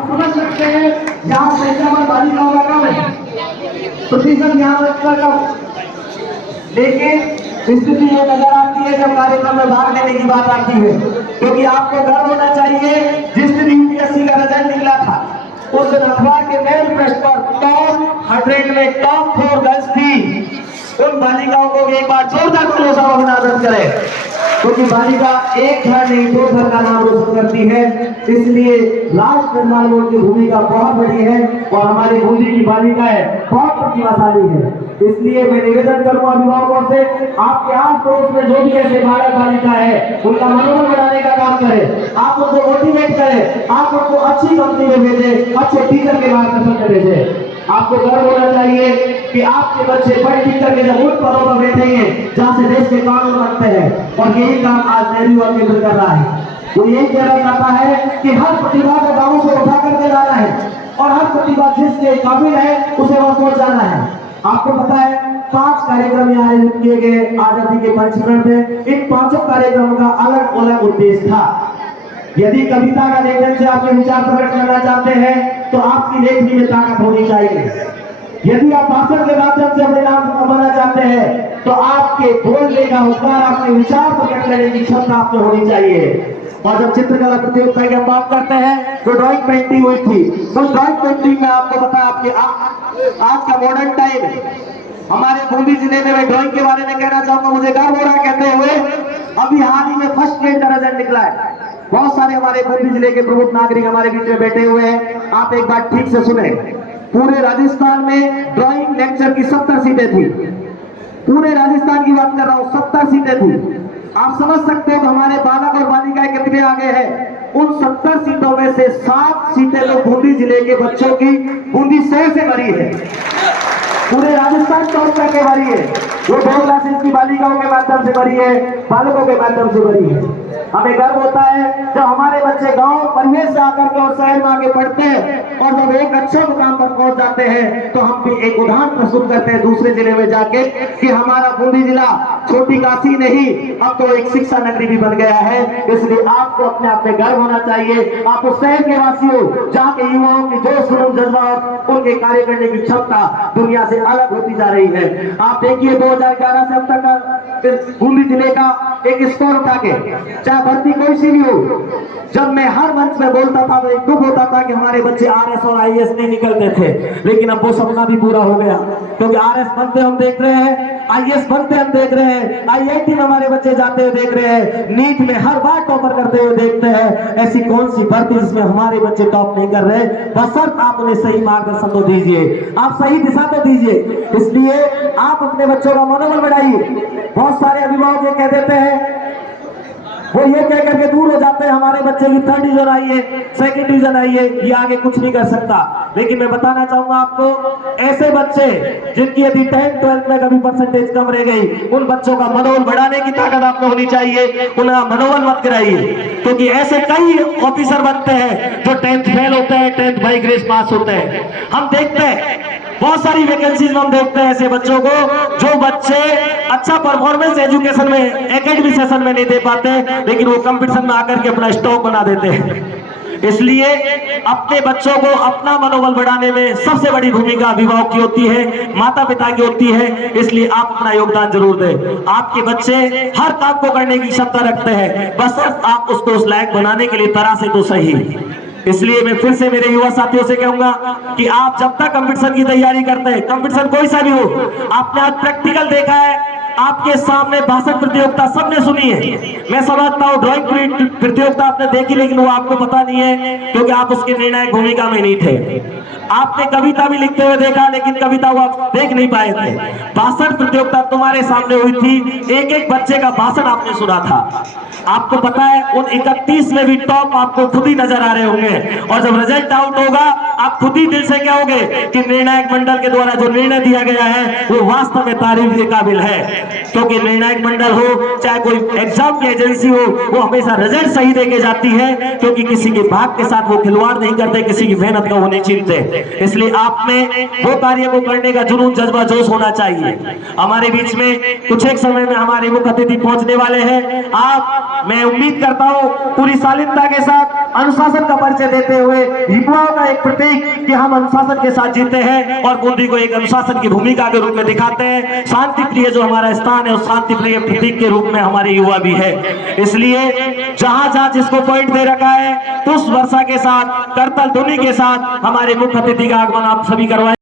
आप समझ सकते हैं यहाँ संख्यावान बालिकाओं का कम है, प्रतिशत यहाँ का कम, लेकिन स्थिति ये नजर आती है जब कार्यक्रम में भाग लेने की बात आती है, क्योंकि आपको गर्व होना चाहिए। जिस दिन यूपीएससी का रिजल्ट निकला था उस दिन अखबार के मेन पृष्ठ पर टॉप 100 में टॉप 4 गर्ल्स थी। उन बालिकाओं को एक बार जोरदार तालियों से अभिनंदन करें, क्योंकि बालिका एक घर नहीं 2 घर का नाम रोशन करती है। इसलिए राष्ट्र निर्माण बोर्ड की भूमिका बहुत बड़ी है और हमारी बूंदी की बालिकाएं बहुत प्रतिभाशाली है। इसलिए मैं निवेदन करूंगा अभिभावकों से, आपके आस पड़ोस में जो भी ऐसे बालक बालिका है उनका मनोबल बढ़ाने का काम करें, आप उनको मोटिवेट करें, आप उनको अच्छी कंपनी में भेजें, अच्छे टीचर के मार्गदर्शन में भेजें। आपको गर्व होना चाहिए कि आपके बच्चे पढ़ लिख करके जब उन पदों पर बैठेंगे जहाँ से देश के कानून बनते हैं, और यही काम आज नेहरू युवा केंद्र कर रहा है। वो यही कहना चाहता है कि हर प्रतिभा को गांवों से उठा करके लाना है और हर प्रतिभा जिसके काबिल है उसे वहां पहुंचाना है। आपको पता है 5 कार्यक्रम यहाँ आयोजित किए गए आजादी के 75 में। इन 5 कार्यक्रमों का अलग अलग उद्देश्य था। यदि कविता का लेखन से अपने विचार प्रकट करना चाहते हैं तो आपकी लेखनी में ताकत होनी चाहिए। यदि आप भाषण के माध्यम से अपने नाम कमाना चाहते हैं तो आपके बोलने का हुनर, अपने विचार प्रकट करने की क्षमता आप में होनी चाहिए। और जब चित्रकला प्रतियोगिता की हम बात करते हैं तो ड्राइंग पेंटिंग हुई थी, तो ड्राइंग पेंटिंग में आपको पता आपके आज का मॉडर्न टाइम है। हमारे बूंदी जिले में मैं ड्राइंग के बारे में कहना चाहूंगा, मुझे गर्व हो रहा है कहते हुए अभी हाल ही में फर्स्ट ग्रेड का रिजल्ट निकला है। बहुत सारे हमारे बूंदी जिले के प्रमुख नागरिक हमारे बीच में बैठे हुए हैं। आप एक बात ठीक से सुने, पूरे राजस्थान में ड्राइंग लेक्चर की 70 सीटें थी। पूरे राजस्थान की बात कर रहा हूँ, 70 सीटें थी। आप समझ सकते हो हमारे बालक और बालिकाएं कितने आगे हैं। उन 70 सीटों में से 7 सीटें तो बूंदी जिले के बच्चों की बूंदी शहर से भरी है। पूरे राजस्थान तौर पर के भरी है, वो 2 क्लासेस की बालिकाओं के माध्यम से भरी है, बालकों के माध्यम से भरी है। हमें गर्व होता है जब हमारे बच्चे गांव परिवेश से आकर के और शहर में आगे पढ़ते हैं और जब एक अच्छे मुकाम पर पहुंच जाते हैं तो हम भी एक उदाहरण प्रस्तुत करते हैं दूसरे जिले में जाके कि हमारा बूंदी जिला छोटी काशी नहीं, अब तो एक शिक्षा नगरी भी बन गया है। इसलिए आपको अपने आप में गर्व होना चाहिए। आप उस शहर के वासी हो जहाँ के युवाओं की जोश जज्बा, उनके कार्य करने की क्षमता दुनिया से अलग होती जा रही है। आप देखिए 2011 से अब तक बूंदी जिले का एक स्कोर उठा के, चाहे भर्ती कोई सी भी हो, जब मैं हर मंच में बोलता था तो एक दुख होता था कि हमारे बच्चे आरएस और आईएएस नहीं निकलते थे, लेकिन अब वो सपना भी पूरा हो गया, क्योंकि आरएस बनते हम देख रहे हैं, आईएएस बनते हम देख रहे हैं, आईआईटी में हमारे बच्चे जाते हुए देख रहे हैं, नीट में हर बार टॉपर करते हुए देखते हैं। ऐसी कौन सी भर्ती जिसमें हमारे बच्चे टॉप नहीं कर रहे, बशर्ते आप उन्हें सही मार्गदर्शन तो दीजिए, आप सही दिशा तो दीजिए। इसलिए आप अपने बच्चों का मनोबल बढ़ाइए। बहुत सारे अभिभावक ये कह देते हैं, वो ये कह करके दूर हो जाते हैं, हमारे बच्चे की 3rd डिवीजन आई है, 2nd डिवीजन आई है, ये आगे कुछ नहीं कर सकता। लेकिन मैं बताना चाहूंगा आपको, ऐसे बच्चे जिनकी यदि 10th 12th में कभी परसेंटेज कम रह गई, उन बच्चों का मनोबल बढ़ाने की ताकत आप में होनी चाहिए। उनका मनोबल मत गिराइए, क्योंकि ऐसे कई ऑफिसर बनते हैं जो 10th फेल होते हैं, 10th बाई ग्रेस पास होते हैं। हम देखते हैं बहुत सारी वैकेंसीज में हम देखते हैं ऐसे बच्चों को, जो बच्चे अच्छा परफॉर्मेंस एजुकेशन में एकेडमिक सेशन में नहीं दे पाते, लेकिन वो कंपटीशन में आकर के अपना स्टॉक बना देते हैं। इसलिए अपने बच्चों को अपना मनोबल बढ़ाने में सबसे बड़ी भूमिका अभिभावक की होती है, माता पिता की होती है। इसलिए आप अपना योगदान जरूर दें। आपके बच्चे हर काम को करने की क्षमता रखते हैं, बस आप उसको उस लायक बनाने के लिए तरह से तो सही। इसलिए मैं फिर से मेरे युवा साथियों से कहूंगा कि आप जब तक कंपटीशन की तैयारी करते हैं, कंपटीशन कोई सा भी हो, आपने आज प्रैक्टिकल देखा है, आपके सामने भाषण प्रतियोगिता सबने सुनी है। मैं समझता हूँ ड्राइंग प्रतियोगिता आपने देखी, लेकिन वो आपको पता नहीं है क्योंकि आप उसकी निर्णायक भूमिका में नहीं थे। आपने कविता भी लिखते हुए देखा, लेकिन कविता वो आप देख नहीं पाए थे। भाषण प्रतियोगिता तुम्हारे सामने हुई थी, एक एक बच्चे का भाषण आपने सुना था। आपको पता है उन 31 में भी टॉप आपको खुद ही नजर आ रहे होंगे, और जब रिजल्ट आउट होगा आप खुद ही दिल से कहोगे कि निर्णायक मंडल के द्वारा जो निर्णय दिया गया है वो वास्तव में तारीफ के काबिल है। क्योंकि निर्णायक मंडल हो चाहे कोई एग्जाम की एजेंसी हो, वो हमेशा रिजल्ट सही देके जाती है, क्योंकि किसी के भाग के साथ वो खिलवाड़ नहीं करते, किसी की मेहनत का वो नहीं छीनते। इसलिए आप में वो कार्य को करने का जुनून, जज्बा, जोश होना चाहिए। हमारे बीच में कुछ एक समय में हमारे मुख्य अतिथि पहुंचने वाले हैं। आप, मैं उम्मीद करता हूं, पूरी शालीनता के साथ अनुशासन का परिचय देते हुए युवाओं का एक प्रतीक कि हम अनुशासन के साथ जीते हैं और बूंदी को एक अनुशासन की भूमिका के रूप में दिखाते हैं। शांति प्रिय जो हमारा स्थान है उस शांति प्रिय प्रतीक के रूप में हमारे युवा भी है। इसलिए जहां जहां जिसको पॉइंट दे रखा है, पुष्प वर्षा के साथ, करतल ध्वनि के साथ हमारे मुख्य अतिथि का आगमन आप सभी करवाएं।